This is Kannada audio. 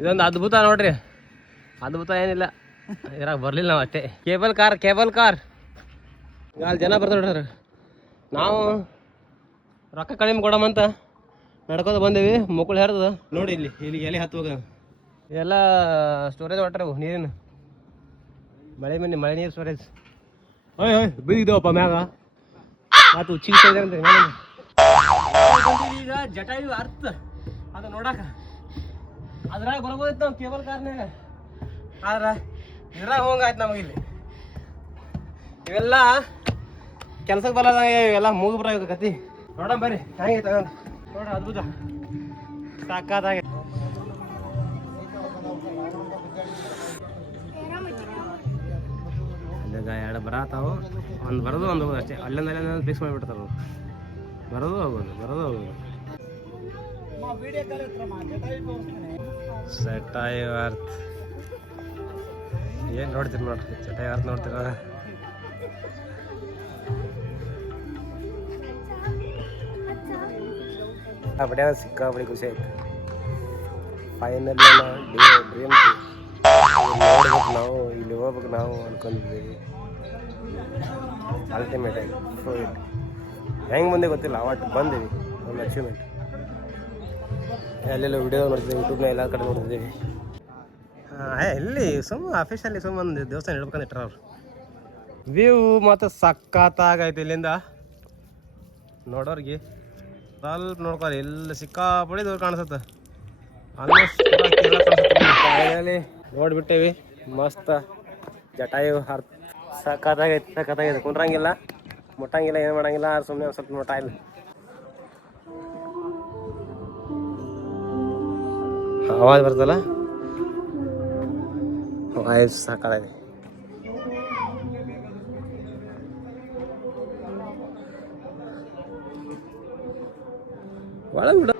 ಇದೊಂದು ಅದ್ಭುತ ನೋಡ್ರಿ. ಅದ್ಭುತ ಏನಿಲ್ಲ, ಇರಾಗ ಬರಲಿಲ್ಲ ನಾವು ಅಷ್ಟೇ. ಕೇಬಲ್ ಕಾರ್ ಅಲ್ಲಿ ಜನ ಬರ್ತಾರೆ ನೋಡ್ರಿ. ನಾವು ರೊಕ್ಕ ಕಡಿಮೆ ಕೊಡಮಂತ ನಡ್ಕೋತ ಬಂದೇವಿ. ಮಕ್ಕಳು ಹೇರ್ತದ ನೋಡಿ, ಇಲ್ಲಿ ಎಲೆ ಹತ್ತುವಾಗ ಇದೆಲ್ಲ ಸ್ಟೋರೇಜ್ ವಾಟರ್ ನೀರಿನ ಮಳೆ ನೀರು ಸ್ಟೋರೇಜ್. ಬಿದ್ದಿದ್ದಾವಪ್ಪ ಮ್ಯಾಗ ಮತ್ತು ಚಿಕ್ಕ ಈಗ ಜಟಾಯು ಅರ್ಥ ಅದು ನೋಡಾಕ ಅದ್ರಾಗ ಬರ್ಬೋದಿತ್ತು ನಾವು ಕೇಬಲ್ ಕಾರ್ನಾಗ. ಆದ್ರೆ ಇದ್ರಾಗ ಹೋಗಾಯ್ತು ನಮಗಿಲ್ಲಿ. ಇವೆಲ್ಲ ಕೆಲ್ಸಕ್ಕೆ ಬರಲ್ಲ, ಇವೆಲ್ಲ ಮುಗಿ ಬರ ಕತಿ. ನೋಡೋಣ ಬರ್ರಿ ಹೆಂಗೆ ತಗೊಂಡು ನೋಡ್ರಿ. ಅದ್ಭುತ ಸಾಕಾದಾಗೆ. ಅಲ್ಲಾಗ ಎರಡು ಬರತ್ತಾವು, ಒಂದು ಬರೋದು ಒಂದು ಹೋಗೋದು ಅಷ್ಟೇ. ಅಲ್ಲಿಂದ ಫಿಕ್ಸ್ ಮಾಡಿಬಿಡ್ತಾರೆ. ಬರೋದು ಹೋಗೋದು ಜಟಾಯು ಅರ್ಥ ಏನು ನೋಡ್ತೀರಿ ನೋಡ್ರಿ. ಜಟಾಯು ಅರ್ಥ ನೋಡ್ತೀರ. ಬಡಿಯ ಸಿಕ್ಕಾಬಡಿ ಖುಷಿ ಆಯ್ತು. ಫೈನಲಿ ಡ್ರೀಮ್ ನೋಡ್ಬೇಕು ನಾವು, ಇಲ್ಲಿ ಹೋಗ್ಬೇಕು ನಾವು ಅನ್ಕೊಂಡಿದ್ದೀವಿ. ಅಲ್ಟಿಮೇಟ್ ಆಗಿ ಹೆಂಗೆ ಮುಂದೆ ಗೊತ್ತಿಲ್ಲ, ಅವತ್ತು ಬಂದೀವಿ. ಒಂದು ಅಚೀವ್ಮೆಂಟ್. ಅಲ್ಲೆಲ್ಲ ವಿಡಿಯೋ ನೋಡ್ತಿದ್ದೀವಿ, ಯೂಟ್ಯೂಬ್ನ ಎಲ್ಲ ಕಡೆ ನೋಡ್ತಿದ್ದೀವಿ. ಎಲ್ಲಿ ಆಫೀಸಲ್ಲಿ ಒಂದು ದೇವಸ್ಥಾನ ಇಡ್ಬೇಕಂತ ಇಟ್ರ ಅವ್ರು. ವ್ಯೂ ಮತ್ತು ಸಖತ್ತಾಗೈತೆ ಇಲ್ಲಿಂದ ನೋಡೋರಿಗೆ. ಸ್ವಲ್ಪ ನೋಡ್ಕೊಳ್ಳಿ, ಎಲ್ಲ ಸಿಕ್ಕಾಪಡಿ ದೂರ ಕಾಣಿಸುತ್ತೆ. ಆಲ್ಮೋಸ್ಟ್ ಫೈನಲಿ ನೋಡ್ಬಿಟ್ಟೇವಿ. ಮಸ್ತ್ ಜಟಾಯು ಅರ್ಥ ಸಖತ್ತಾಗೈತೆ. ಕುಂಡ್ರಂಗಿಲ್ಲ, ಮುಟ್ಟಂಗಿಲ್ಲ, ಏನು ಮಾಡಂಗಿಲ್ಲ. ಸುಮ್ಮನೆ ಒಂದು ಸ್ವಲ್ಪ ನೋಟ ಇಲ್ಲ. ಆವಾಜ್ ಬರ್ತಲ್ಲ, ವಾಯ್ಸ್ ಸಾಕಾಗಿದೆ. ಒಳಗೆ ಬಿಡ